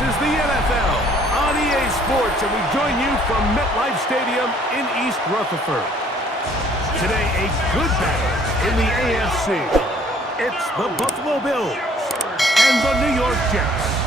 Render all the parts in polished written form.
is the NFL on EA Sports, and we join you from MetLife Stadium in East Rutherford. Today, a good battle in the AFC. It's the Buffalo Bills and the New York Jets.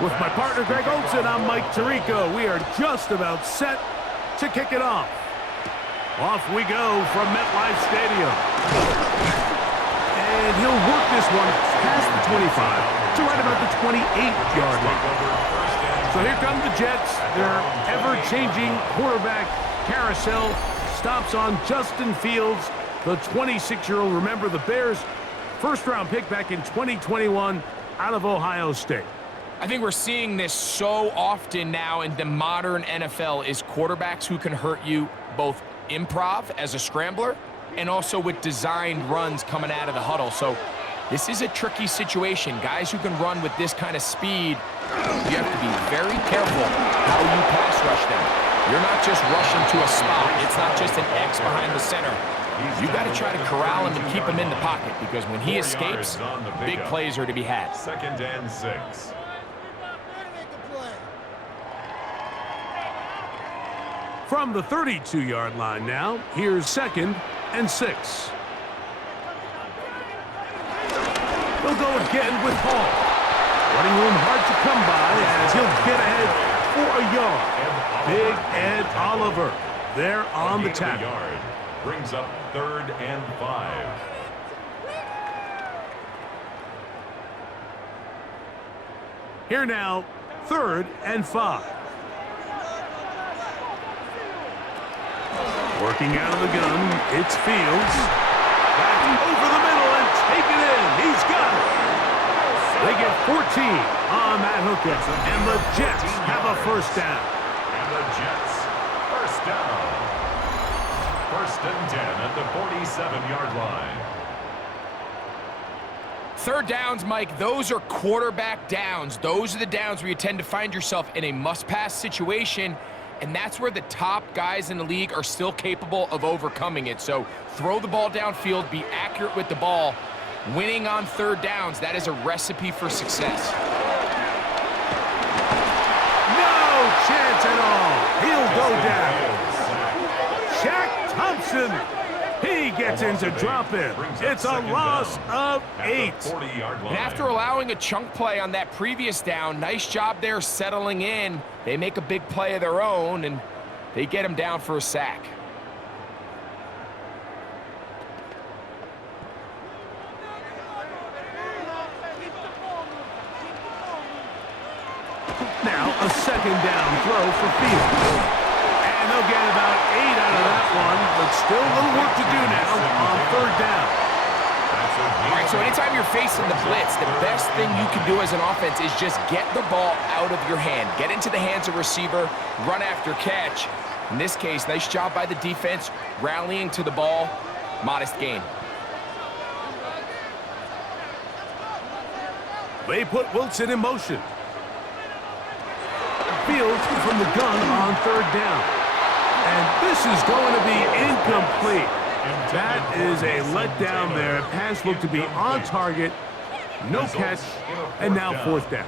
With my partner, Greg Olson, I'm Mike Tirico. We are just about set to kick it off. Off we go from MetLife Stadium. And he'll work this one past the 25 to right about the 28-yard line. So here come the Jets. Their ever-changing quarterback carousel stops on Justin Fields, the 26-year-old. Remember, the Bears' first-round pick back in 2021 out of Ohio State. I think we're seeing this so often now in the modern NFL is quarterbacks who can hurt you both improv as a scrambler and also with designed runs coming out of the huddle. So this is a tricky situation. Guys who can run with this kind of speed, you have to be very careful how you pass rush them. You're not just rushing to a spot. It's not just an X behind the center. You got to try to corral him and keep him in the pocket because when he escapes, big plays are to be had. 2nd and 6. From the 32-yard line now, here's 2nd and 6. They'll go again with Hall. Running room hard to come by as he'll get ahead for a yard. Big Ed Oliver there on the tackle. Brings up 3rd and 5. Here now, 3rd and 5. Working out of the gun, it's Fields. Back over the middle and take it in. He's got it. They get 14 on that hookup, and the Jets have a first down. And the Jets, first down. 1st and 10 at the 47-yard line. 3rd downs, Mike, those are quarterback downs. Those are the downs where you tend to find yourself in a must-pass situation, and that's where the top guys in the league are still capable of overcoming it. So throw the ball downfield, be accurate with the ball. Winning on 3rd downs, that is a recipe for success. No chance at all. He'll go down. Shaq Thompson. He gets into drop in. It's a loss of 8. And after allowing a chunk play on that previous down, nice job there settling in. They make a big play of their own, and they get him down for a sack. Now a 2nd down throw for Fields. And they'll get about 8 out of that one, but still a little work to do now on 3rd down. All right, so anytime you're facing the blitz, the best thing you can do as an offense is just get the ball out of your hand. Get into the hands of receiver, run after catch. In this case, nice job by the defense, rallying to the ball, modest gain. They put Wilson in motion. Fields from the gun on 3rd down. And this is going to be incomplete. That is a letdown there. Pass looked to be on target. No catch. And now 4th down.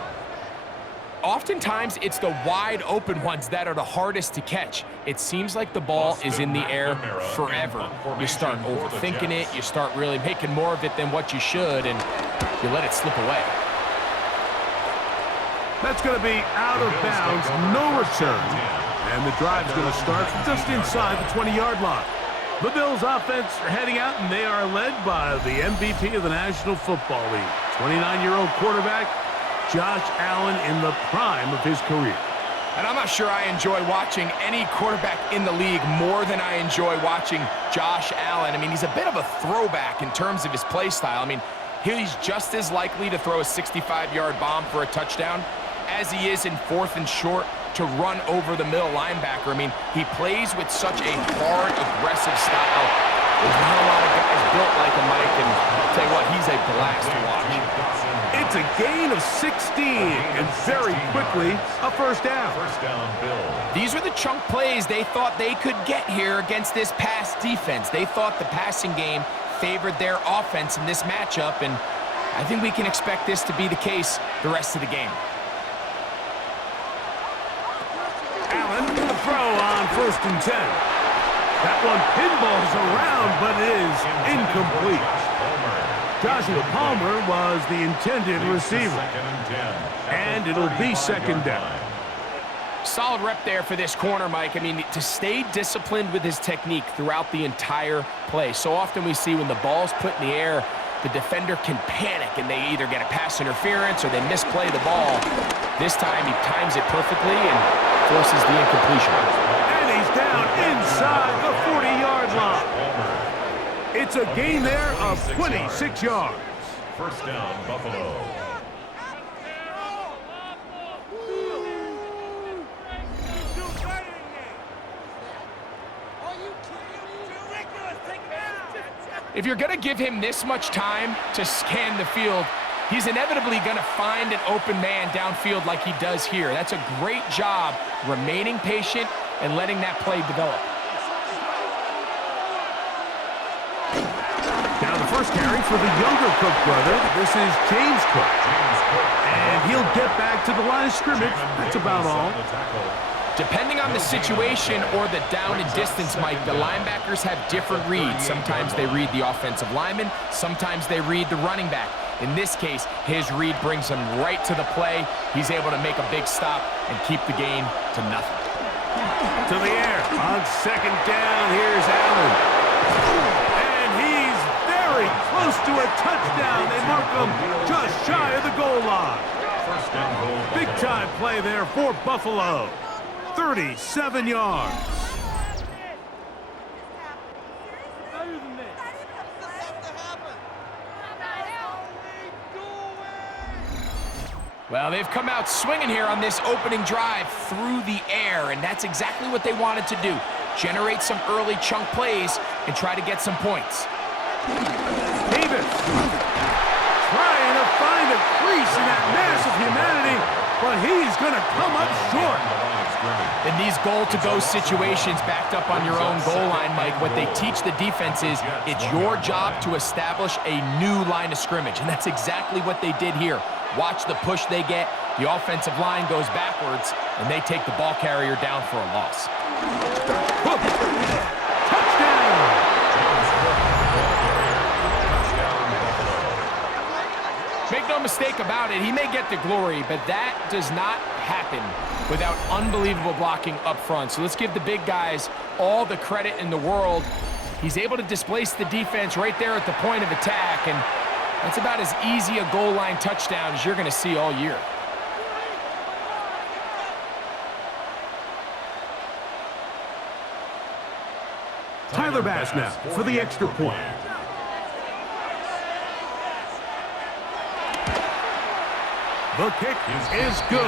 Oftentimes, it's the wide open ones that are the hardest to catch. It seems like the ball is in the air forever. You start overthinking it. You start really making more of it than what you should, and you let it slip away. That's going to be out of bounds, no return. And the drive's going to start just inside the 20-yard line. The Bills offense heading out, and they are led by the MVP of the National Football League, 29-year-old quarterback Josh Allen in the prime of his career. And I'm not sure I enjoy watching any quarterback in the league more than I enjoy watching Josh Allen. I mean, he's a bit of a throwback in terms of his play style. I mean, he's just as likely to throw a 65-yard bomb for a touchdown as he is in 4th and short, to run over the middle linebacker. I mean, he plays with such a hard, aggressive style. There's not a lot of guys built like him, Mike, and I'll tell you what, he's a blast to watch. It's a gain of 16, and very quickly, a first down. First down, Bills. These are the chunk plays they thought they could get here against this pass defense. They thought the passing game favored their offense in this matchup, and I think we can expect this to be the case the rest of the game. Allen to the throw on 1st and 10. That one pinballs around, but it is incomplete. Joshua Palmer was the intended receiver. And it'll be 2nd down. Solid rep there for this corner, Mike. I mean, to stay disciplined with his technique throughout the entire play. So often we see when the ball's put in the air, the defender can panic and they either get a pass interference or they misplay the ball. This time he times it perfectly and forces the incompletion. And he's down inside the 40-yard line. It's a gain there of 26 yards. First down, Buffalo. If you're going to give him this much time to scan the field, he's inevitably going to find an open man downfield like he does here. That's a great job remaining patient and letting that play develop. Now the first carry for the younger Cook brother. This is James Cook. And he'll get back to the line of scrimmage. That's about all. Depending on the situation or the down and distance, Mike, the linebackers have different reads. Sometimes they read the offensive lineman. Sometimes they read the running back. In this case, his read brings him right to the play. He's able to make a big stop and keep the gain to nothing. To the air. On 2nd down, here's Allen. And he's very close to a touchdown. They mark him just shy of the goal line. Big-time play there for Buffalo. 37 yards. Well, they've come out swinging here on this opening drive through the air, and that's exactly what they wanted to do. Generate some early chunk plays and try to get some points. Davis trying to find a crease in that mass of humanity, but he's going to come up short. In these goal-to-go situations backed up on your own goal line, Mike, what they teach the defense is it's your job to establish a new line of scrimmage, and that's exactly what they did here. Watch the push they get. The offensive line goes backwards, and they take the ball carrier down for a loss. Touchdown! Make no mistake about it, he may get the glory, but that does not happen without unbelievable blocking up front. So let's give the big guys all the credit in the world. He's able to displace the defense right there at the point of attack, and that's about as easy a goal line touchdown as you're going to see all year. Tyler Bass now for the extra point. The kick is good,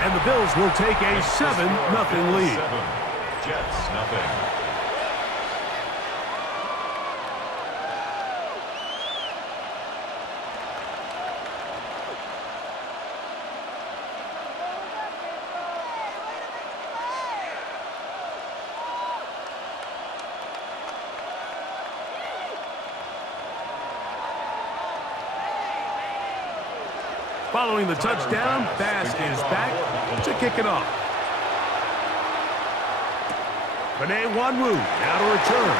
and the Bills will take a 7-0 lead. Jets, nothing. Following the touchdown, Bass is back to kick it off. Benet Wanwu now to return.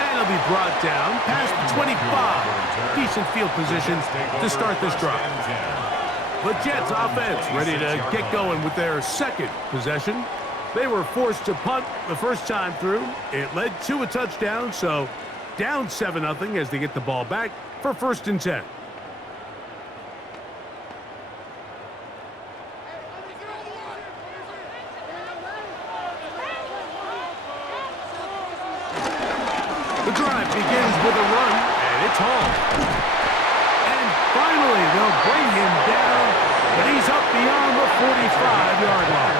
And he'll be brought down past the 25. Decent field position to start this drive. The Jets offense ready to get going with their second possession. They were forced to punt the first time through. It led to a touchdown, so down 7-0 as they get the ball back for 1st and 10. The drive begins with a run, and it's home. And finally, they'll bring him down, but he 45-yard line.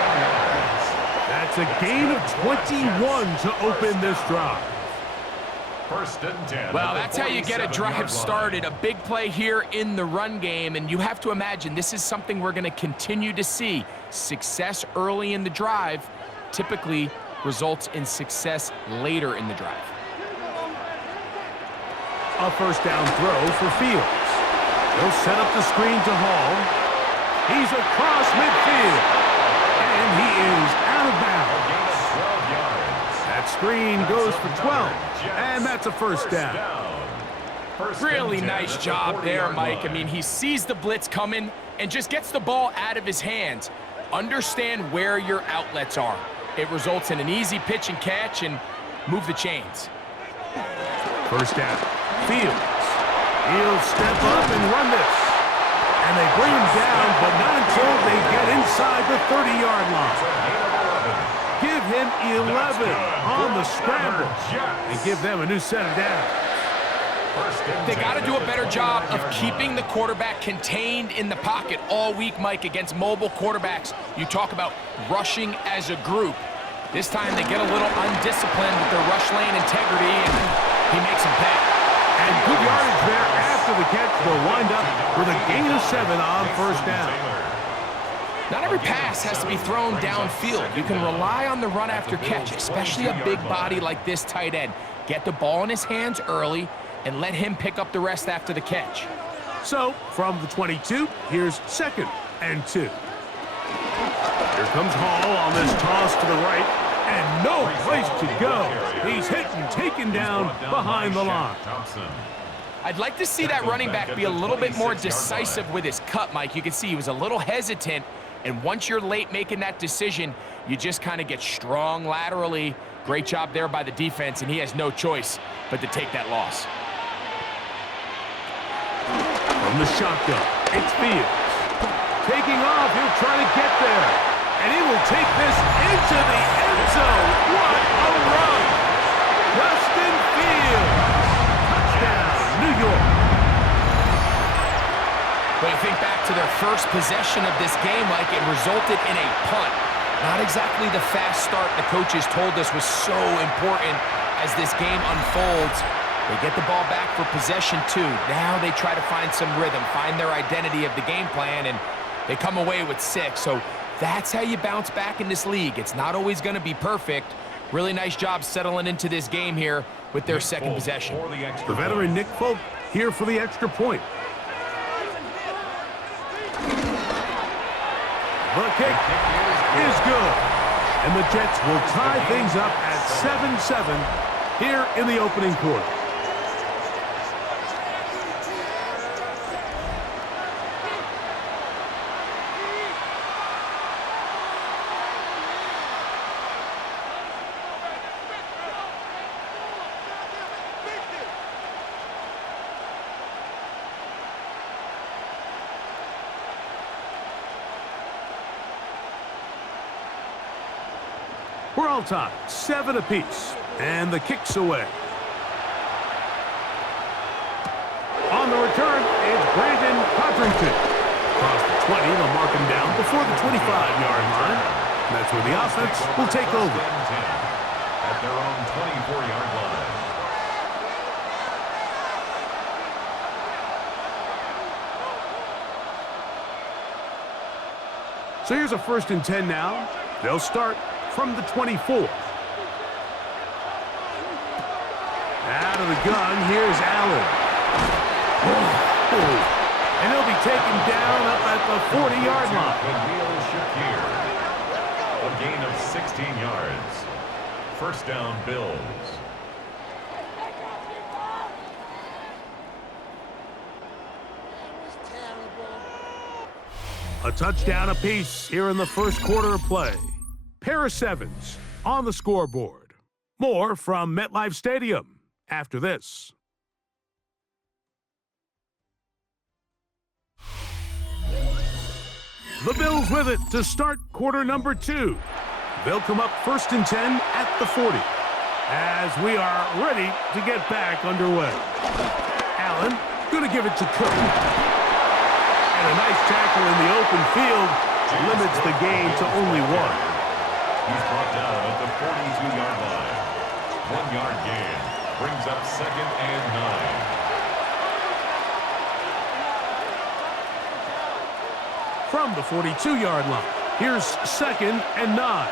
That's a gain of 21 to open this drive. First and 10. Well, that's how you get a drive started. A big play here in the run game, and you have to imagine this is something we're going to continue to see. Success early in the drive typically results in success later in the drive. A first down throw for Fields. He'll set up the screen to Hall. He's across midfield, and he is out of bounds. That screen goes for 12, and that's a first down. Really nice job there, Mike. I mean, he sees the blitz coming and just gets the ball out of his hands. Understand where your outlets are. It results in an easy pitch and catch and move the chains. First down. Fields. He'll step up and run this. And they bring him down, but not until they get inside the 30-yard line. Give him 11 on the scramble and give them a new set of downs. They got to do a better job of keeping the quarterback contained in the pocket all week, Mike, against mobile quarterbacks. You talk about rushing as a group. This time they get a little undisciplined with their rush lane integrity, and he makes them pay. And good yardage there after the catch. They'll wind up with a gain of 7 on first down. Not every pass has to be thrown downfield. You can rely on the run after catch, especially a big body like this tight end. Get the ball in his hands early and let him pick up the rest after the catch. So, from the 22, here's 2nd and 2. Here comes Hall on this toss to the right, and no place to go. He's hit and taken down behind the line. I'd like to see that running back be a little bit more decisive with his cut, Mike. You can see he was a little hesitant, and once you're late making that decision, you just kind of get strong laterally. Great job there by the defense, and he has no choice but to take that loss. From the shotgun, it's Fields. Taking off, he'll try to get there. And he will take this into the end zone. What a run! Justin Fields. Touchdown, New York. When you think back to their first possession of this game, like it resulted in a punt. Not exactly the fast start the coaches told us was so important as this game unfolds. They get the ball back for possession 2. Now they try to find some rhythm, find their identity of the game plan, and they come away with 6. So that's how you bounce back in this league. It's not always going to be perfect. Really nice job settling into this game here with their second possession. The veteran Nick Folk here for the extra point. The kick is good. And the Jets will tie things up at 7-7 here in the opening quarter. We're all tied, 7 apiece, and the kick's away. On the return, it's Brandon Codrington. Across the 20, they'll mark him down before the 25-yard line. And that's where the offense will take over. At their own 24-yard line. So here's a 1st and 10 now. They'll start from the 24. Out of the gun, here's Allen. And he'll be taken down up at the 40-yard line. A gain of 16 yards. First down, Bills. A touchdown apiece here in the first quarter of play. Pair of 7s on the scoreboard. More from MetLife Stadium after this. The Bills with it to start quarter number 2. They'll come up 1st and 10 at the 40 as we are ready to get back underway. Allen going to give it to Cook. And a nice tackle in the open field limits the gain to only 1. He's brought down at the 42-yard line. 1-yard gain brings up 2nd and 9. From the 42-yard line, here's 2nd and 9.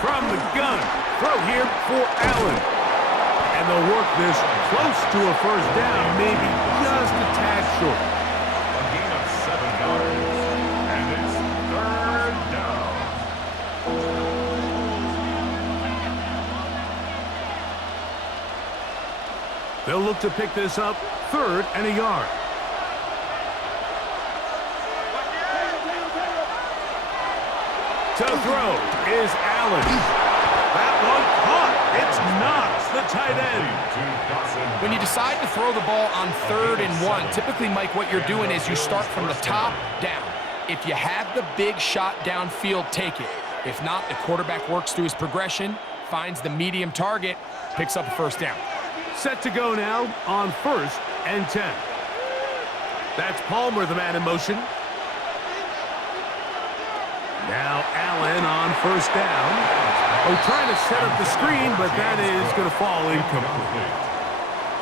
From the gun, throw here for Allen. And they'll work this close to a first down, maybe just a tad short. A gain of 7 yards, and it's 3rd down. They'll look to pick this up 3rd and a yard. To throw is Allen. That one caught. It's Knox, the tight end. When you decide to throw the ball on 3rd and 1, typically, Mike, what you're doing is you start from the top down. If you have the big shot downfield, take it. If not, the quarterback works through his progression, finds the medium target, picks up a first down. Set to go now on 1st and 10. That's Palmer, the man in motion. Now Allen on 1st down. Oh, trying to set up the screen, but that is going to fall incomplete.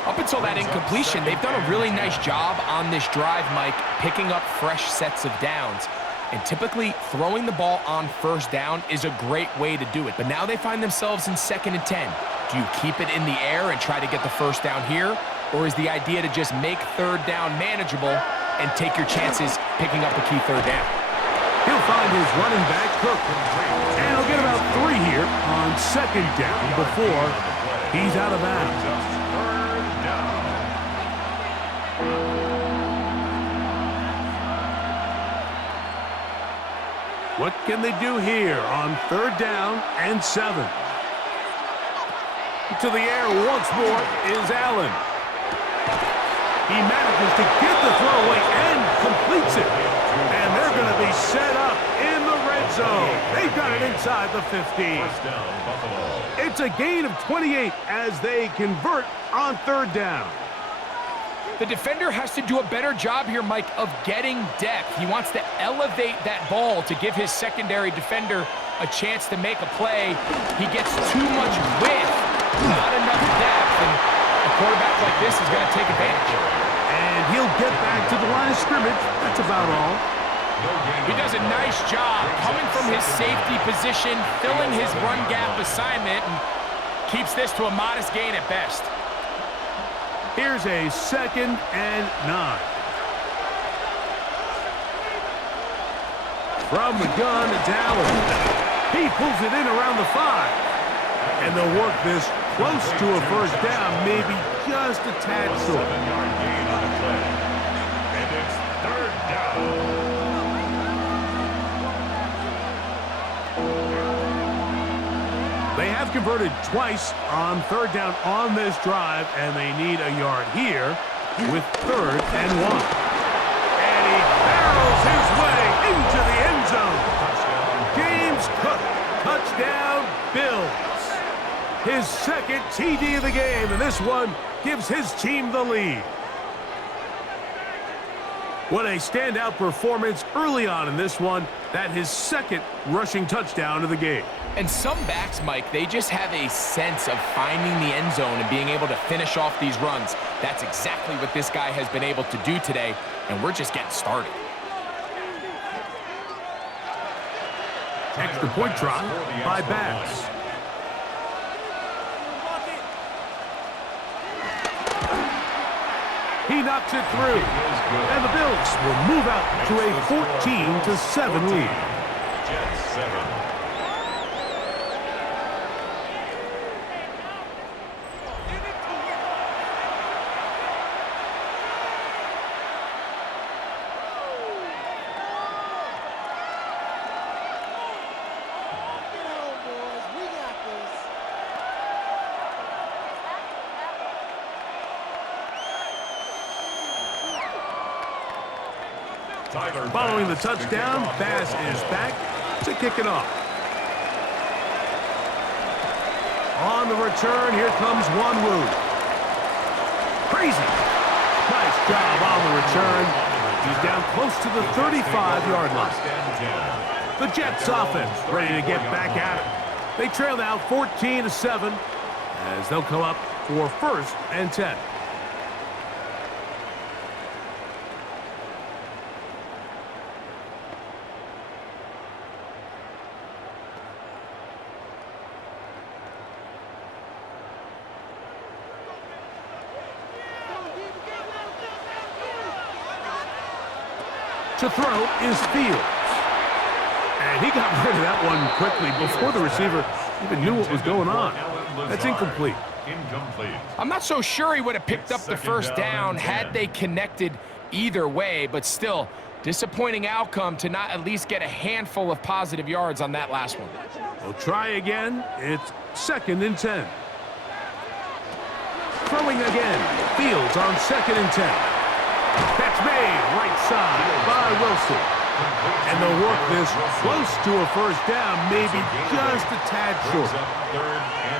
Up until that incompletion, they've done a really nice job on this drive, Mike, picking up fresh sets of downs. And typically, throwing the ball on 1st down is a great way to do it. But now they find themselves in 2nd and 10. Do you keep it in the air and try to get the first down here? Or is the idea to just make 3rd down manageable and take your chances picking up a key 3rd down? He'll find his running back, Cook. And he'll get about 3 here on 2nd down before he's out of bounds. What can they do here on 3rd down and 7? To the air once more is Allen. He manages to get the throw away and completes it. And they're going to be set up in the red zone. They've got it inside the 15. It's a gain of 28 as they convert on 3rd down. The defender has to do a better job here, Mike, of getting depth. He wants to elevate that ball to give his secondary defender a chance to make a play. He gets too much width, not enough depth, and a quarterback like this is going to take advantage. And he'll get back to the line of scrimmage. That's about all. He does a nice job coming from his safety position, filling his run gap assignment, and keeps this to a modest gain at best. Here's a 2nd and 9. From the gun, it's Allen. He pulls it in around the 5. And they'll work this close to a first down, maybe just a tad short. 7-yard gain on the play. And it's 3rd down. They have converted twice on 3rd down on this drive, and they need a yard here with 3rd and 1. And he barrels his way into the end zone. James Cook, touchdown, Bills. His 2nd TD of the game, and this one gives his team the lead. What a standout performance early on in this one. That his 2nd rushing touchdown of the game. And some backs, Mike, they just have a sense of finding the end zone and being able to finish off these runs. That's exactly what this guy has been able to do today, and we're just getting started. Extra point try by Bass. He knocks it through, and the Bills will move out to a 14-7 lead. Jets 7. Following the touchdown, Bass is back to kick it off. On the return, here comes Wanwu. Crazy. Nice job on the return. He's down close to the 35-yard line. The Jets offense ready to get back at it. They trail now 14-7 as they'll come up for 1st and 10. To throw is Fields. And he got rid of that one quickly before the receiver even knew what was going on. That's incomplete. I'm not so sure he would have picked up the first down had they connected either way, but still, disappointing outcome to not at least get a handful of positive yards on that last one. We'll try again. It's 2nd and 10. Throwing again. Fields on 2nd and 10. Catch made right side by Wilson. And they'll work this close to a first down, maybe just a tad short.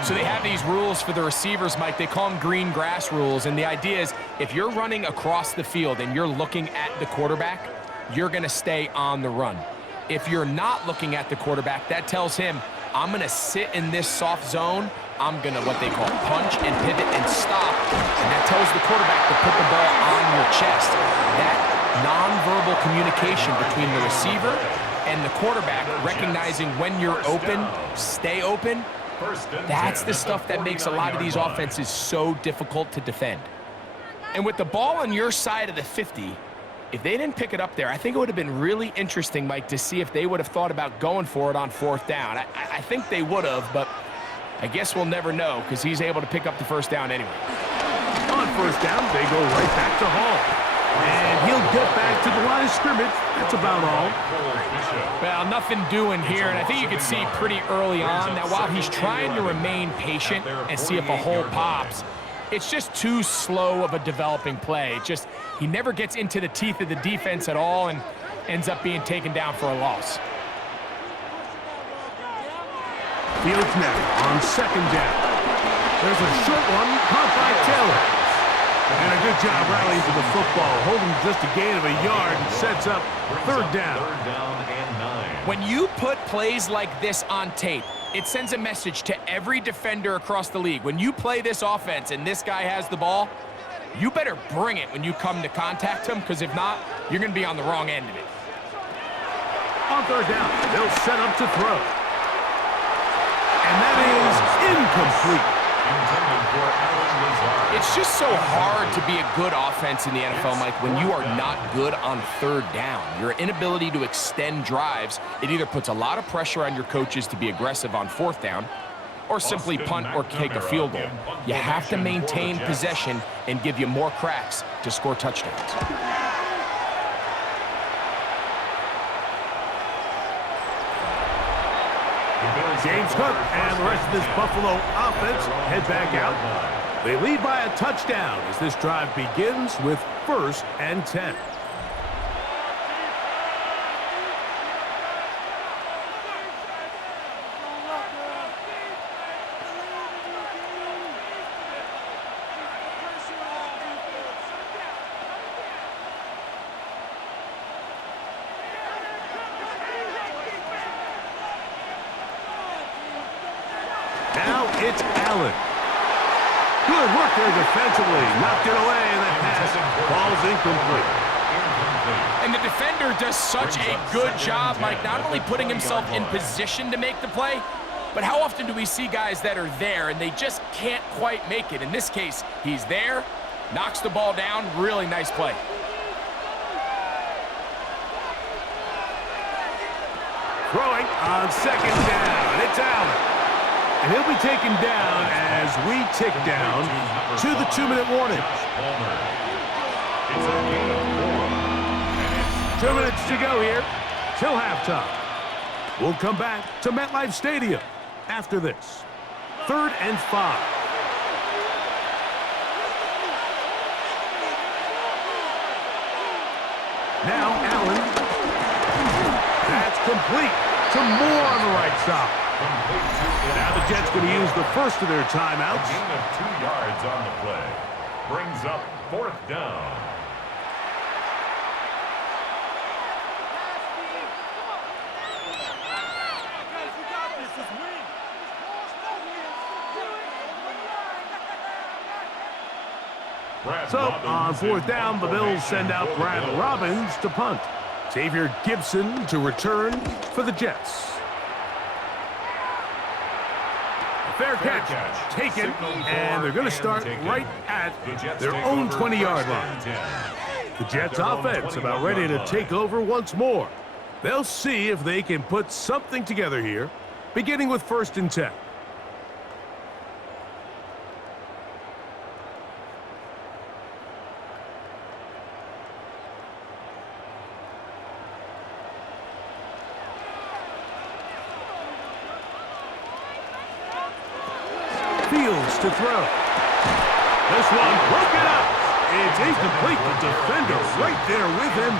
So they have these rules for the receivers, Mike. They call them green grass rules. And the idea is if you're running across the field and you're looking at the quarterback, you're going to stay on the run. If you're not looking at the quarterback, that tells him, I'm going to sit in this soft zone. I'm going to what they call punch and pivot and stop. And that tells the quarterback to put the ball on your chest. That nonverbal communication between the receiver and the quarterback, recognizing when you're open, stay open, that's the stuff that makes a lot of these offenses so difficult to defend. And with the ball on your side of the 50, if they didn't pick it up there, I think it would have been really interesting, Mike, to see if they would have thought about going for it on 4th down. I think they would have, but I guess we'll never know because he's able to pick up the first down anyway. On 1st down, they go right back to Hall. And he'll get back to the line of scrimmage. That's about all. Well, nothing doing here, and I think you can see pretty early on that while he's trying to remain patient and see if a hole pops, it's just too slow of a developing play. He never gets into the teeth of the defense at all and ends up being taken down for a loss. Fields now on 2nd down. There's a short one caught by Taylor. And a good job rallying to the football, holding just a gain of a yard and sets up 3rd down. When you put plays like this on tape, it sends a message to every defender across the league. When you play this offense and this guy has the ball, you better bring it when you come to contact him, because if not, you're going to be on the wrong end of it. On 3rd down, they'll set up to throw. And that is incomplete. It's just so hard to be a good offense in the NFL, Mike, when you are not good on 3rd down. Your inability to extend drives, it either puts a lot of pressure on your coaches to be aggressive on 4th down or simply punt or take a field goal. You have to maintain possession and give you more cracks to score touchdowns. James Cook and the rest of this Buffalo offense head back out. They lead by a touchdown as this drive begins with 1st and 10. Now it's Allen. Good work there defensively. Knocked it away, and that pass falls incomplete. And the defender does such a good job, Mike, not only putting himself in position to make the play, but how often do we see guys that are there and they just can't quite make it? In this case, he's there, knocks the ball down. Really nice play. Throwing on 2nd down. It's Allen. And he'll be taken down as we tick down to the 2-minute warning. 2 minutes to go here till halftime. We'll come back to MetLife Stadium after this. 3rd and 5. Now Allen. That's complete to Moore on the right side. Now the Jets going to use the first of their timeouts. A gain of 2 yards on the play. Brings up 4th down. So, on fourth down, the Bills send out Brad Robbins to punt. Xavier Gibson to return for the Jets. A fair catch taken, and they're going to start right at their own 20-yard line. The Jets offense about ready to take over once more. They'll see if they can put something together here, beginning with 1st and 10. Fields to throw. This one broken up. It's incomplete. The defender right there with him.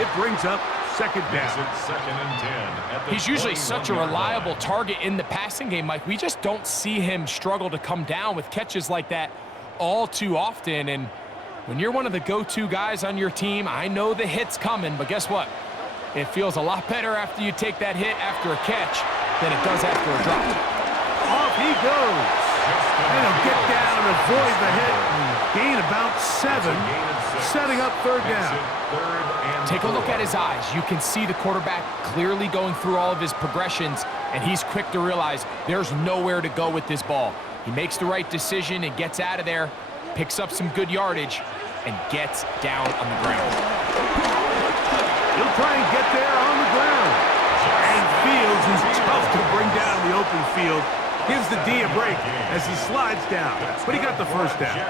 It brings up 2nd down. He's usually such a reliable target in the passing game, Mike. We just don't see him struggle to come down with catches like that all too often. And when you're one of the go-to guys on your team, I know the hit's coming, but guess what? It feels a lot better after you take that hit after a catch than it does after a drop. Off he goes. And he'll get down, avoid the hit, and gain about 7, setting up 3rd down. Take a look at his eyes. You can see the quarterback clearly going through all of his progressions, and he's quick to realize there's nowhere to go with this ball. He makes the right decision and gets out of there, picks up some good yardage, and gets down on the ground. He'll try and get there on the ground. And Fields, who's tough to bring down the open field, gives the D a break as he slides down, but he got the 1st down.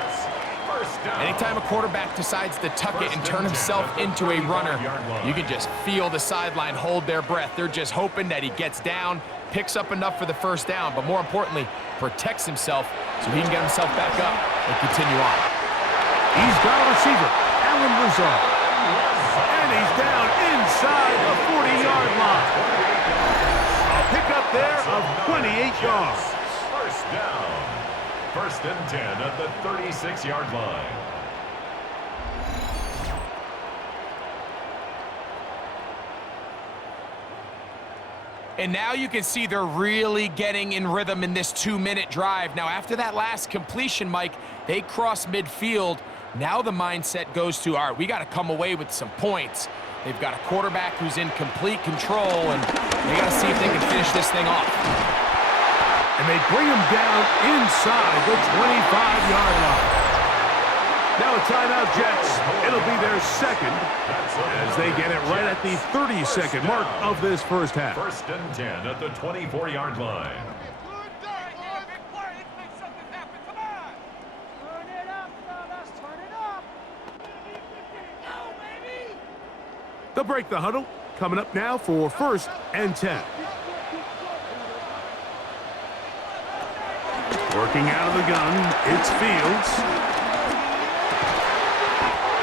Anytime a quarterback decides to tuck it and turn himself into a runner, you can just feel the sideline hold their breath. They're just hoping that he gets down, picks up enough for the 1st down, but more importantly, protects himself so he can get himself back up and continue on. He's got a receiver, Alan Lazard, and he's down inside the 40-yard line. Pick up there of 28 yards. 1st down. 1st and 10 at the 36-yard line. And now you can see they're really getting in rhythm in this 2-minute drive. Now, after that last completion, Mike, they cross midfield. Now the mindset goes to, all right, we got to come away with some points. They've got a quarterback who's in complete control, and they got to see if they can finish this thing off. And they bring him down inside the 25-yard line. Now a timeout, Jets. It'll be their 2nd as they get it right at the 32nd mark of this 1st half. 1st and 10 at the 24-yard line. They'll break the huddle. Coming up now for 1st and 10. Working out of the gun, it's Fields.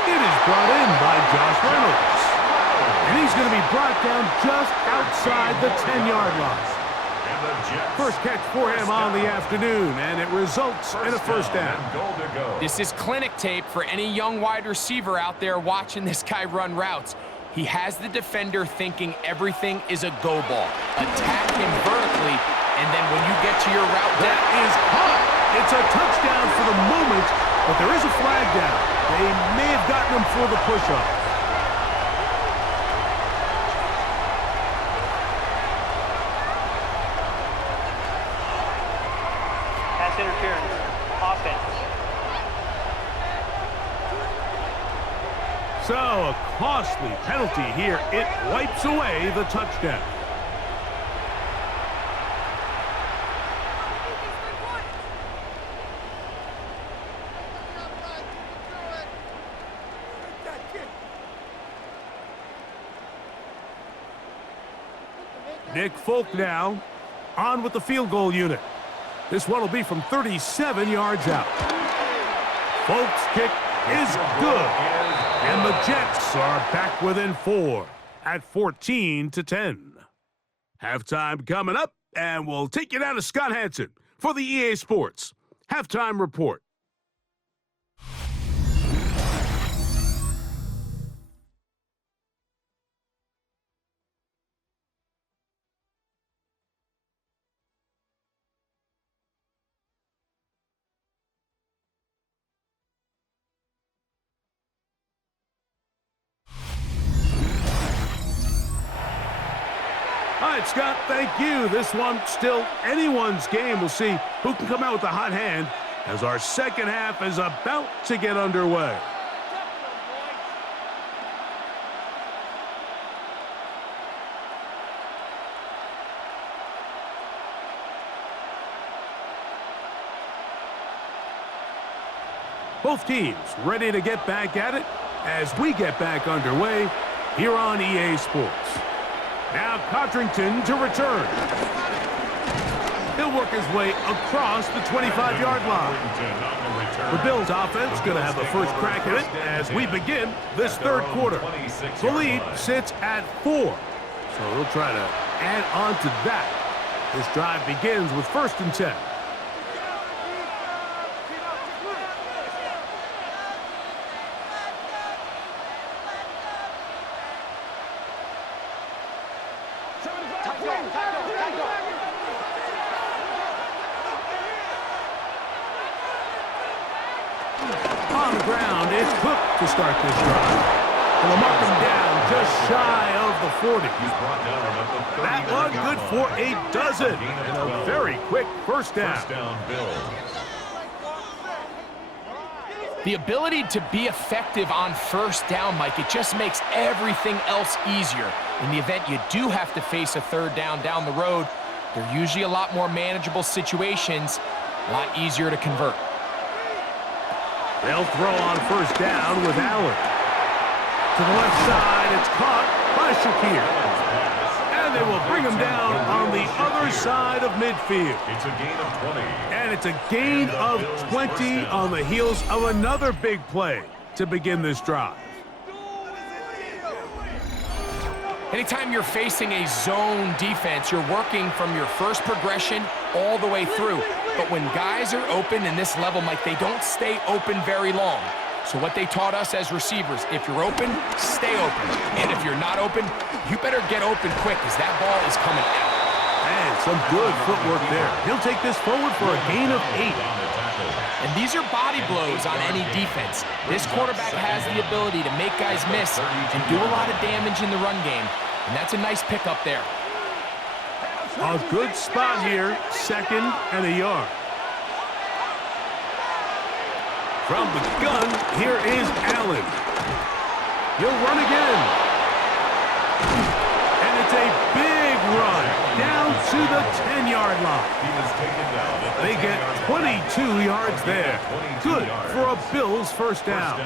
It is brought in by Josh Reynolds. And he's going to be brought down just outside the 10-yard line. First catch for him on the afternoon, and it results in a 1st down. This is clinic tape for any young wide receiver out there watching this guy run routes. He has the defender thinking everything is a go ball. Attack him vertically, and then when you get to your route, that is caught. It's a touchdown for the moment, but there is a flag down. They may have gotten him for the push-up. Pass interference. Offense. So, a costly penalty here. It wipes away the touchdown. Nick Folk now on with the field goal unit. This one will be from 37 yards out. Folk's kick is good. And the Jets are back within 4 at 14-10. Halftime coming up, and we'll take you down to Scott Hansen for the EA Sports Halftime Report. right, Scott, thank you. This one still anyone's game. We'll see who can come out with the hot hand as our second half is about to get underway. Both teams ready to get back at it as we get back underway here on EA Sports. Now Codrington to return. He'll work his way across the 25-yard line. The Bills offense going to have the first crack at it as we begin this third quarter. The lead sits at 4, so they'll try to add on to that. This drive begins with 1st and 10. On the ground, it's Cook to start this drive. And they'll mark him down just shy of the 40. That one good for a dozen. And a very quick first down. The ability to be effective on first down, Mike, it just makes everything else easier. In the event you do have to face a third down the road, they're usually a lot more manageable situations, a lot easier to convert. They'll throw on first down with Allen. To the left side, it's caught by Shakir. And they will bring him down on the other side of midfield. It's a gain of 20. And it's a gain of 20 on the heels of another big play to begin this drive. Anytime you're facing a zone defense, you're working from your first progression all the way through. But when guys are open in this level, Mike, they don't stay open very long. So what they taught us as receivers, if you're open, stay open. And if you're not open, you better get open quick because that ball is coming out. And some good footwork there. He'll take this forward for a gain of 8. And these are body blows on any defense. This quarterback has the ability to make guys miss and do a lot of damage in the run game. And that's a nice pickup there. A good spot here, 2nd and a yard. From the gun, here is Allen. He'll run again. And it's a big run down to the 10-yard line. They get 22 yards there. Good for a Bills first down.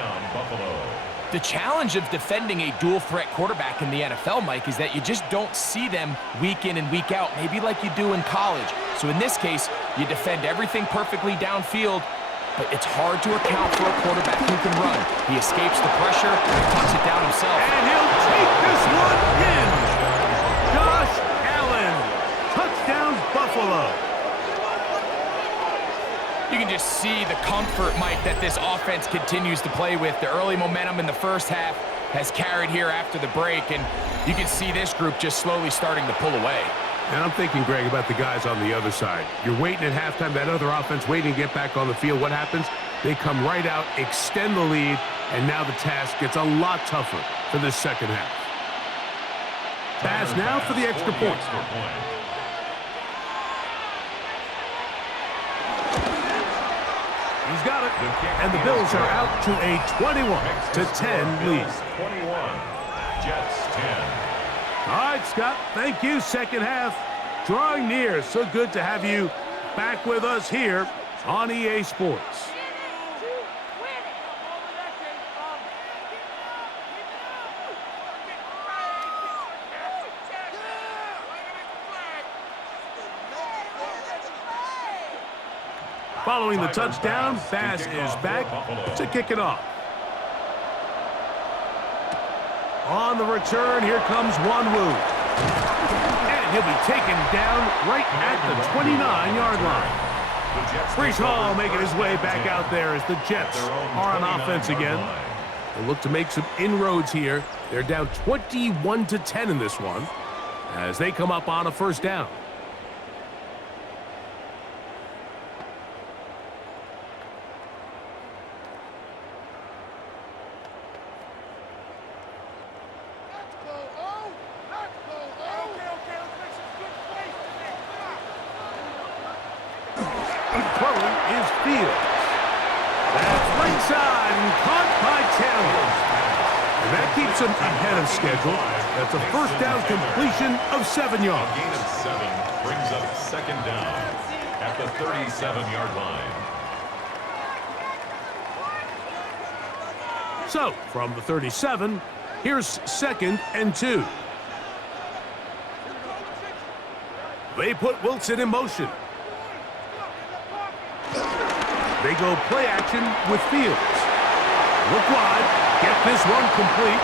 The challenge of defending a dual-threat quarterback in the NFL, Mike, is that you just don't see them week in and week out, maybe like you do in college. So in this case, you defend everything perfectly downfield, but it's hard to account for a quarterback who can run. He escapes the pressure, tucks it down himself. And he'll take this one in. Josh Allen, touchdown Buffalo. You can just see the comfort, Mike, that this offense continues to play with. The early momentum in the first half has carried here after the break, and you can see this group just slowly starting to pull away. And I'm thinking, Greg, about the guys on the other side. You're waiting at halftime, that other offense waiting to get back on the field. What happens? They come right out, extend the lead, and now the task gets a lot tougher for this second half. Pass now for the extra point. He's got it, and the Bills are out to a 21-10 lead. 21, Jets 10. All right, Scott, thank you. Second half drawing near. So good to have you back with us here on EA Sports. Following the touchdown, Bass is back to kick it off. On the return, here comes Wanwu. And he'll be taken down right at the 29-yard line. Breece Hall making his way back out there as the Jets are on offense again. They'll look to make some inroads here. They're down 21-10 in this one as they come up on a first down. Keeps him ahead of schedule. That's a first down completion of 7 yards. A gain of 7 brings up second down at the 37-yard line. So, from the 37, here's 2nd and 2. They put Wilson in motion. They go play action with Fields. Look wide, get this one complete,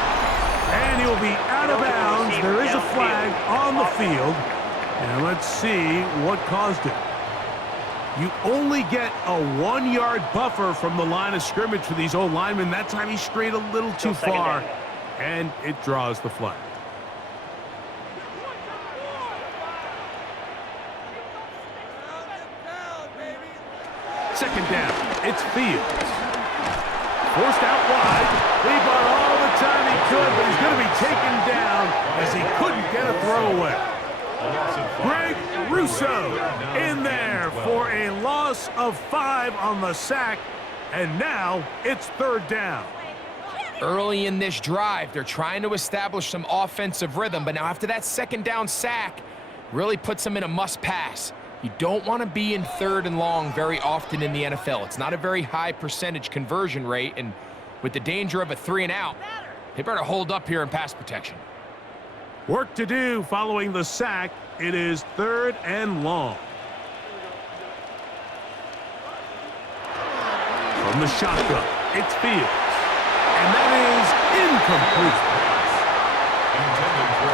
and he'll be out of bounds. There is a flag on the field, and let's see what caused it. You only get a 1-yard buffer from the line of scrimmage for these old linemen. That time he strayed a little too far, and it draws the flag. Second down, it's Fields. Forced out wide. He bought all the time he could, but he's going to be taken down as he couldn't get a throw away. Greg Russo in there for a loss of 5 on the sack, and now it's 3rd down. Early in this drive, they're trying to establish some offensive rhythm, but now after that 2nd down sack, really puts them in a must-pass. You don't want to be in 3rd and long very often in the NFL. It's not a very high percentage conversion rate, and with the danger of a 3-and-out, they better hold up here in pass protection. Work to do following the sack. It is 3rd and long. From the shotgun, it's Fields. And that is incomplete.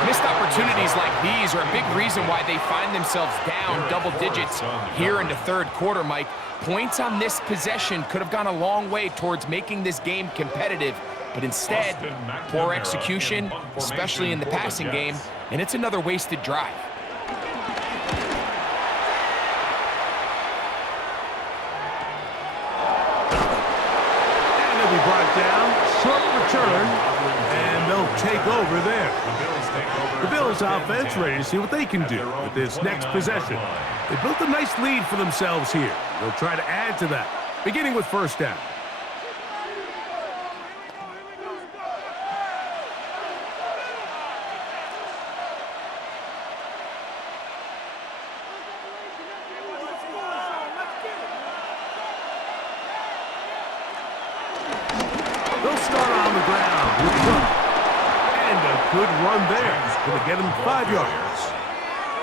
Missed opportunities like these are a big reason why they find themselves down double digits here in the 3rd quarter, Mike. Points on this possession could have gone a long way towards making this game competitive, but instead, poor execution, especially in the passing game, and it's another wasted drive. And they'll be brought down. Short return, and they'll take over there. The Bills offense ready to see what they can do with this next possession. They built a nice lead for themselves here. They'll try to add to that, beginning with 1st down. They'll start on the ground with Cook. And a good run there. Going to get him 5 yards.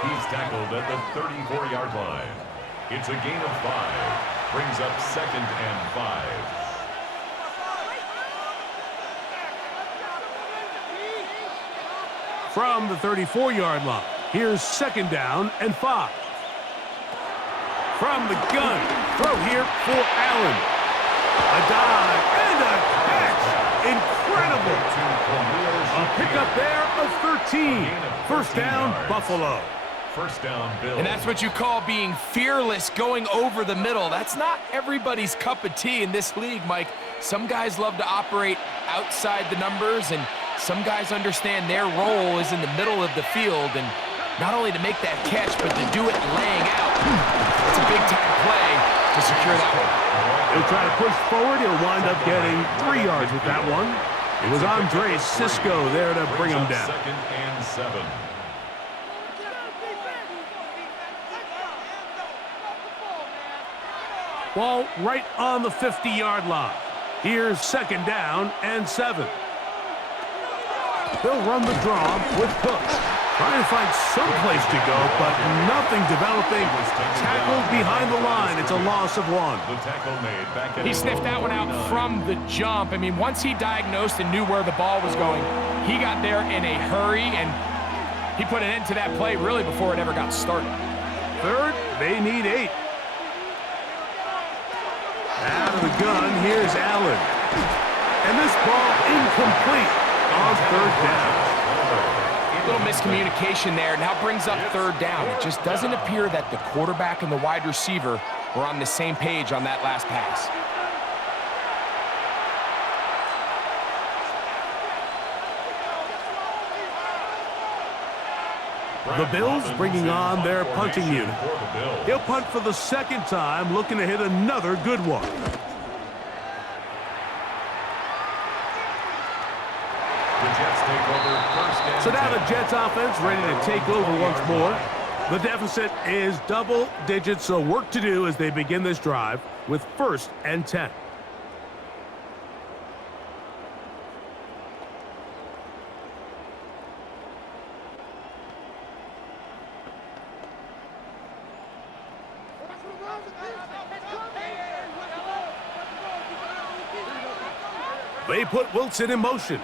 He's tackled at the 34-yard line. It's a gain of 5. Brings up 2nd and 5. From the 34-yard line, here's 2nd down and 5. From the gun, throw here for Allen. A dive and a catch. Incredible. A pickup there of 13. 1st down, Buffalo. 1st down, Bills. And that's what you call being fearless, going over the middle. That's not everybody's cup of tea in this league, Mike. Some guys love to operate outside the numbers, and some guys understand their role is in the middle of the field, and not only to make that catch, but to do it laying out. It's a big-time play to secure that one. He'll try to push forward. He'll wind up getting 3 yards with that one. It was Andre Cisco there to bring him down. 2nd and 7. Ball right on the 50-yard line. Here's 2nd down and 7. They'll run the draw with Cook. Trying to find some place to go, but nothing developing. Tackled behind the line. It's a loss of 1. The tackle made back at He sniffed that one out from the jump. I mean, once he diagnosed and knew where the ball was going, he got there in a hurry, and he put an end to that play really before it ever got started. 3rd, they need 8. Out of the gun, here's Allen. And this ball incomplete on 3rd down. Little miscommunication there. Now brings up 3rd down. It just doesn't appear that the quarterback and the wide receiver were on the same page on that last pass. The Bills bringing on their punting unit. He'll punt for the 2nd time, looking to hit another good one. The Jets take over first and So now 10. the Jets offense ready to take over once more. The deficit is double digits, so work to do as they begin this drive with 1st and 10. They put Wilson in motion.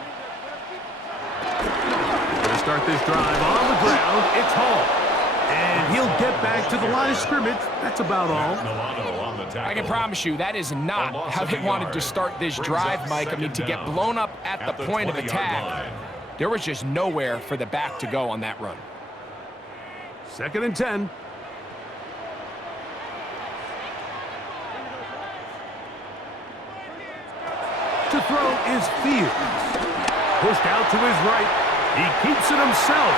Going to start this drive on the ground. It's Hall. And he'll get back to the line of scrimmage. That's about all. I can promise you that is not how they wanted to start this drive, Mike. I mean, to get blown up at the point of attack, there was just nowhere for the back to go on that run. 2nd and 10. To throw is Fields. Pushed out to his right. He keeps it himself.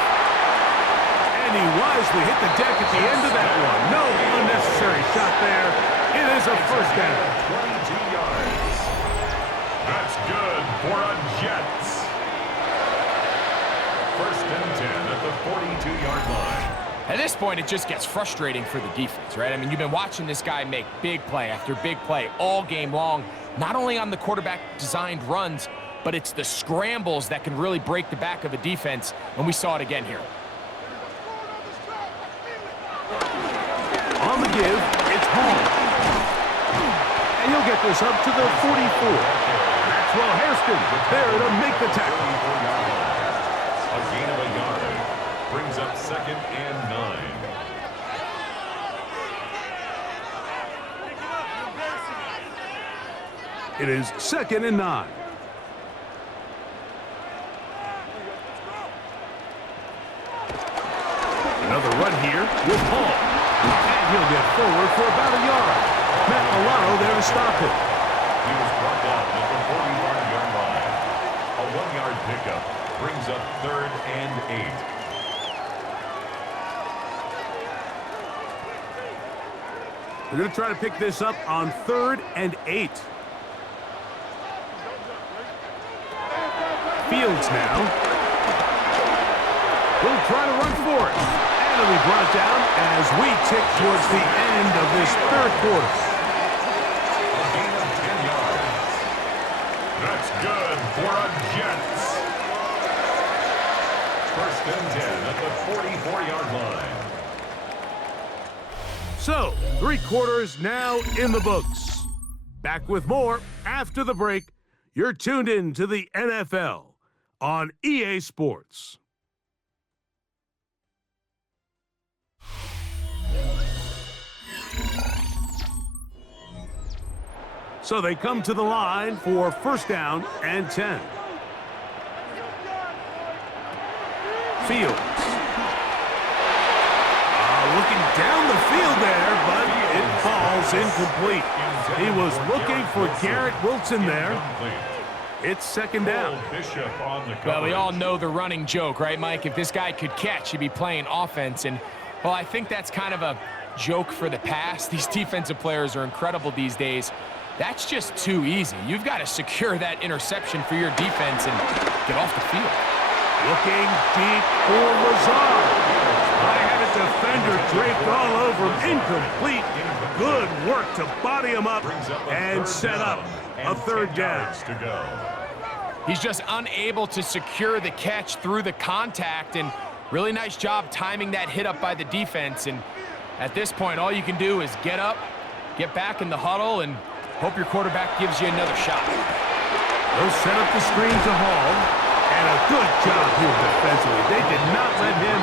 And he wisely hit the deck at the end of that one. No unnecessary shot there. It is a first down. 22 yards. That's good for a Jets. 1st and 10 at the 42-yard line. At this point, it just gets frustrating for the defense, right? I mean, you've been watching this guy make big play after big play all game long, not only on the quarterback-designed runs, but it's the scrambles that can really break the back of a defense, and we saw it again here. On the give, it's Hall. And he'll get this up to the 44. Maxwell Hairston there to make the tackle. A gain of a yard brings up 2nd and 9. It is 2nd and 9. Another run here with Hall. And he'll get forward for about a yard. Matt there to stop it. He was brought down at the 41-yard line. A 1-yard pickup brings up 3rd and 8. They're going to try to pick this up on 3rd and 8. Fields now. He'll try to run for it. And it'll be brought down as we tick towards the end of this 3rd quarter. A gain of 10 yards. That's good for a Jets. 1st and 10 at the 44-yard line. So, 3 quarters now in the books. Back with more after the break. You're tuned in to the NFL on EA Sports. So they come to the line for 1st down and 10. Fields. Looking down the field there, but it falls incomplete. He was looking for Garrett Wilson there. It's 2nd down. Well, we all know the running joke, right, Mike? If this guy could catch, he'd be playing offense. And, well, I think that's kind of a joke for the past. These defensive players are incredible these days. That's just too easy. You've got to secure that interception for your defense and get off the field. Looking deep for Lazard. I had a defender draped all over him. Incomplete. Good work to body him up and set up a 3rd down. He's just unable to secure the catch through the contact, and really nice job timing that hit up by the defense. And at this point, all you can do is get up, get back in the huddle, and hope your quarterback gives you another shot. They'll set up the screen to Hall. And a good job here defensively. They did not let him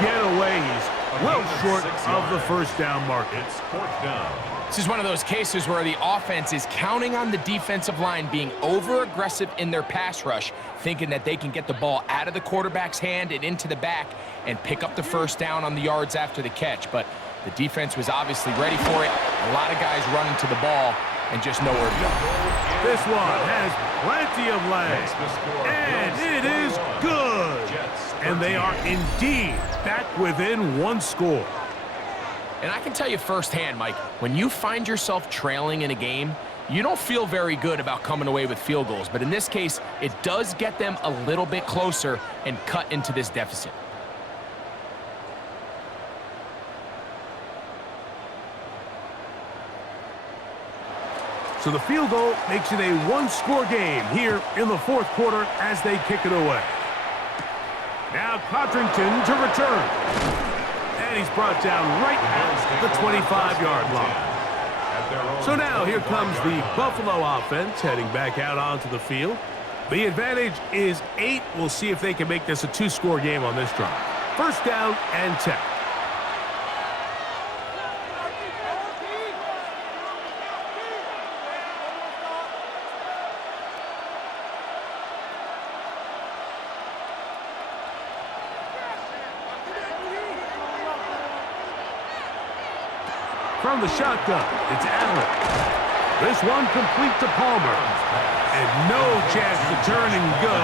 get away. He's well short of the 1st down marker. It's 4th down. This is one of those cases where the offense is counting on the defensive line being over-aggressive in their pass rush, thinking that they can get the ball out of the quarterback's hand and into the back and pick up the 1st down on the yards after the catch. But the defense was obviously ready for it. A lot of guys running to the ball and just nowhere to go. This one has plenty of legs, and it is good. And they are indeed back within 1 score. And I can tell you firsthand, Mike, when you find yourself trailing in a game, You don't feel very good about coming away with field goals, but in this case, it does get them a little bit closer and cut into this deficit. So the field goal makes it a one-score game here in the fourth quarter as they kick it away. Now Codrington to return. And he's brought down right at the 25-yard line. So now here comes the Buffalo offense heading back out onto the field. The advantage is 8. We'll see if they can make this a two-score game on this drive. First down and 10. From the shotgun, it's Allen. This one complete to Palmer. And no chance to turn and go.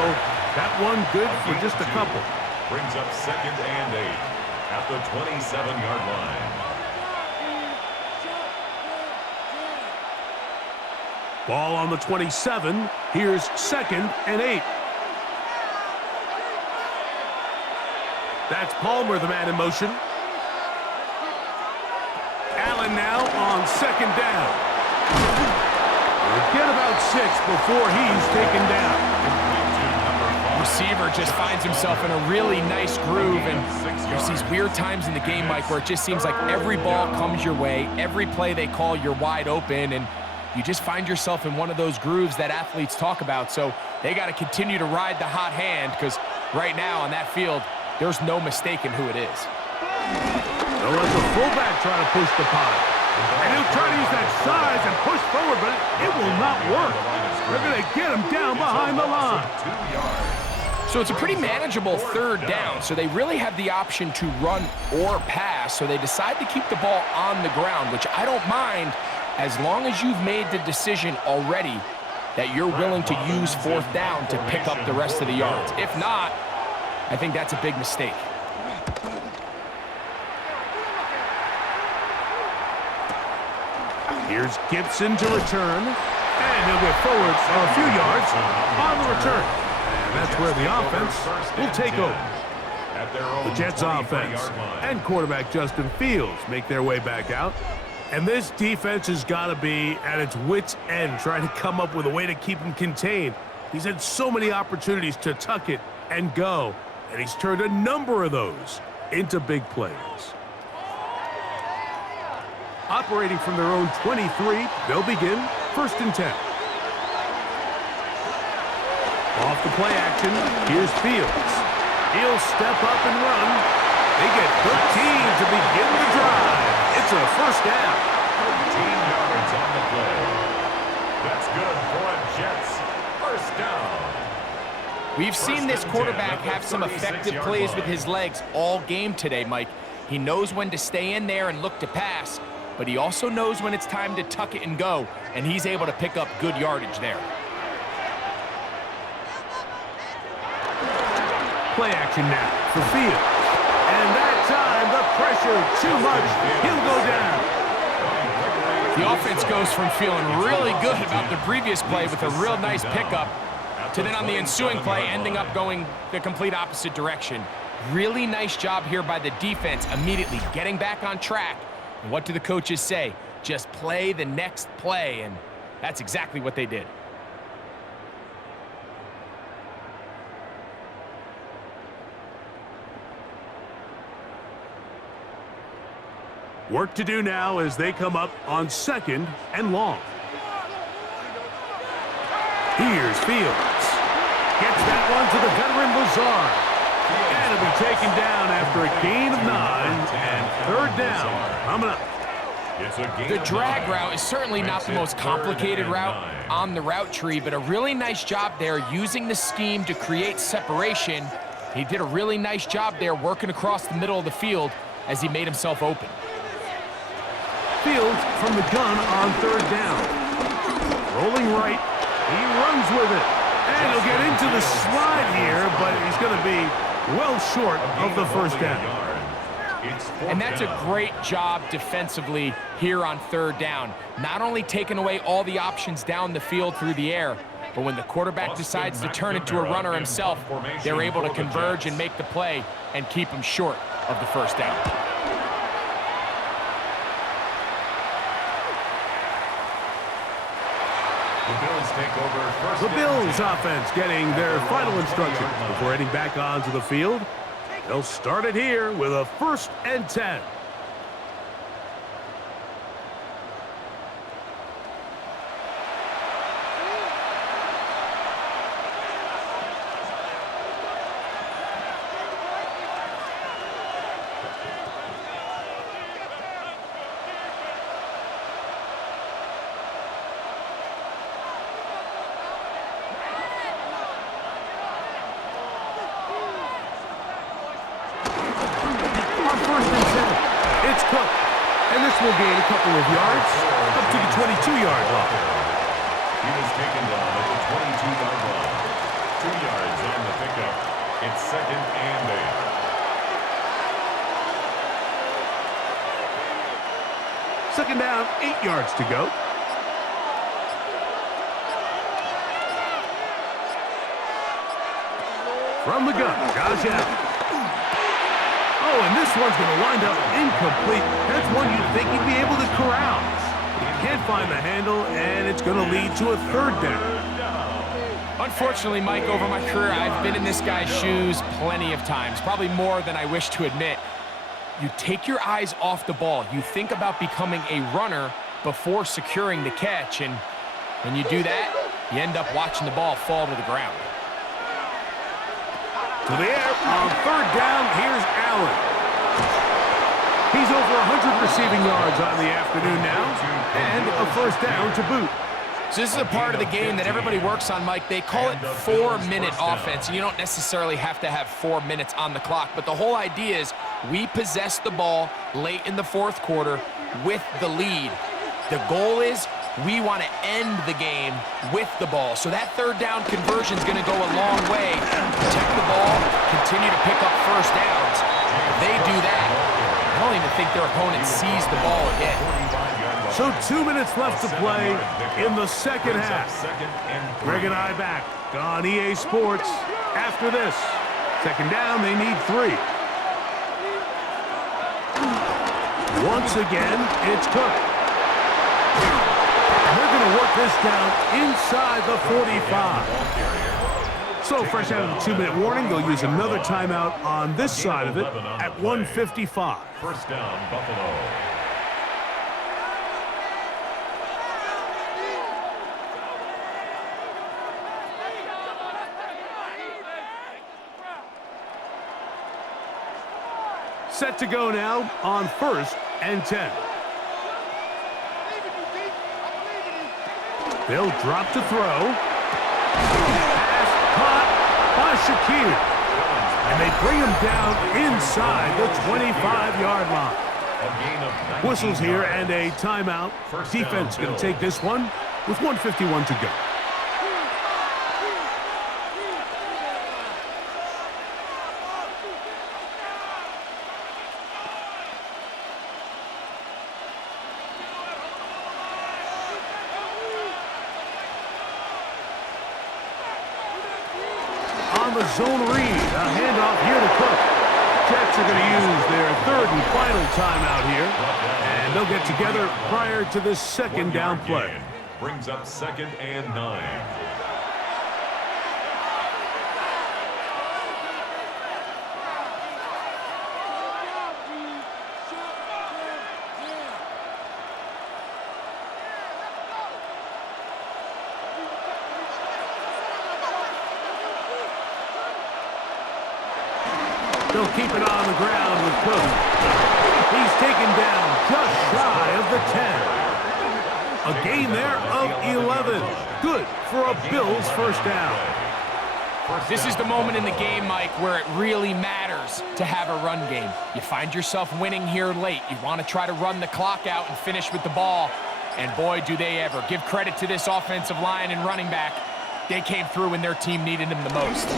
That one good for just a couple. Brings up second and 8 at the 27-yard line. Ball on the 27. Here's second and 8. That's Palmer, the man in motion. Allen now on second down. We'll get about 6 before he's taken down. Receiver just finds himself in a really nice groove, and there's these weird times in the game, Mike, where it just seems like every ball comes your way, every play they call, you're wide open, and you just find yourself in one of those grooves that athletes talk about. So they got to continue to ride the hot hand, because right now on that field, there's no mistaking who it is. They'll let the fullback try to push the pile. And he'll try to use that size and push forward, but it will not work. They're going to get him down behind the line. So it's a pretty manageable third down, so they really have the option to run or pass, so they decide to keep the ball on the ground, which I don't mind as long as you've made the decision already that you're willing to use fourth down to pick up the rest of the yards. If not, I think that's a big mistake. Here's Gibson to return, and he'll get forward a few yards on the return. And that's where the offense will take over. The Jets offense and quarterback Justin Fields make their way back out. And this defense has got to be at its wits' end, trying to come up with a way to keep him contained. He's had so many opportunities to tuck it and go, and he's turned a number of those into big plays. Operating from their own 23, they'll begin first and 10. Off the play action, here's Fields. He'll step up and run. They get 13 to begin the drive. It's a first down. 13 yards on the play. That's good for a Jets first down. We've seen this quarterback have some effective plays with his legs all game today, Mike. He knows when to stay in there and look to pass, but he also knows when it's time to tuck it and go, and he's able to pick up good yardage there. Play action now for Fields. And that time, the pressure too much. He'll go down. The offense goes from feeling really good about the previous play with a real nice pickup to then on the ensuing play ending up going the complete opposite direction. Really nice job here by the defense, immediately getting back on track. And what do the coaches say? Just play the next play, and that's exactly what they did. Work to do now as they come up on second and long. Here's Fields. Gets that one to the veteran Lazard. And it'll be taken down after a gain of 9 and third down. Coming up. The drag route is certainly not the most complicated route on the route tree, but a really nice job there using the scheme to create separation. He did a really nice job there working across the middle of the field as he made himself open. Fields from the gun on third down. Rolling right. He runs with it. And he'll get into the slide here, but he's going to be well short of the first down. It's fourth And that's down. a great job defensively here on third down. Not only taking away all the options down the field through the air, but when the quarterback decides to turn into a runner himself, they're able to converge and make the play and keep him short of the first down. The Bills take over first. The and Bills 10. offense getting their final instructions before heading back onto the field. They'll start it here with a 1st and 10. And this will gain a couple of yards up to the 22-yard line. He was taken down at the 22-yard line. 2 yards on the pickup. It's 2nd and 8. Second down, 8 yards to go. From the gun, Josh Allen. Oh, and this one's going to wind up incomplete. That's one you'd think he'd be able to corral. He can't find the handle, and it's going to lead to a 3rd down. Unfortunately, Mike, over my career, I've been in this guy's shoes plenty of times, probably more than I wish to admit. You take your eyes off the ball. You think about becoming a runner before securing the catch, and when you do that, you end up watching the ball fall to the ground. To the air on 3rd down, here's Allen. He's over 100 receiving yards on the afternoon now, and a 1st down to boot. So this is a part of the game that everybody works on, Mike. They call it 4-minute offense. You don't necessarily have to have 4 minutes on the clock, but the whole idea is we possess the ball late in the 4th quarter with the lead. The goal is we want to end the game with the ball. So that 3rd down conversion is going to go a long way. Protect the ball, continue to pick up 1st downs. If they do that, I don't even think their opponent sees the ball again. So 2 minutes left to play in the 2nd half. Greg and I back on EA Sports after this. 2nd down, they need 3. Once again, it's Cook. They're going to work this down inside the 45. So fresh out of the 2-minute warning, they'll use another timeout on this side of it at 1:55. 1st down, Buffalo. Set to go now on 1st and 10. They'll drop to throw. Pass caught by Shakir. And they bring him down inside the 25-yard line. Whistles here and a timeout. Defense going to take this one with 1:51 to go. The zone read, a handoff here to Cook. Jets are going to use their 3rd and final timeout here, and they'll get together prior to this 2nd down play. Brings up 2nd and 9. They'll keep it on the ground with Cook. He's taken down just shy of the 10. A gain there of 11. Good for a Bills 1st down. This is the moment in the game, Mike, where it really matters to have a run game. You find yourself winning here late. You want to try to run the clock out and finish with the ball. And boy, do they ever. Give credit to this offensive line and running back. They came through when their team needed them the most.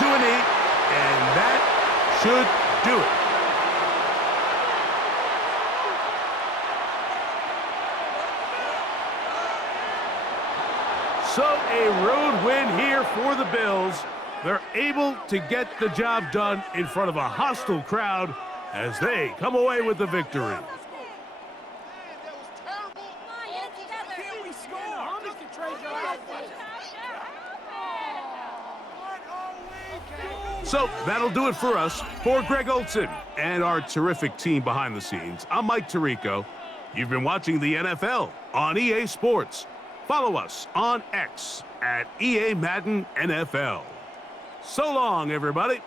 to a knee, and that should do it. So a road win here for the Bills. They're able to get the job done in front of a hostile crowd as they come away with the victory. So that'll do it for us. For Greg Olson and our terrific team behind the scenes, I'm Mike Tirico. You've been watching the NFL on EA Sports. Follow us on X at EA Madden NFL. So long, everybody.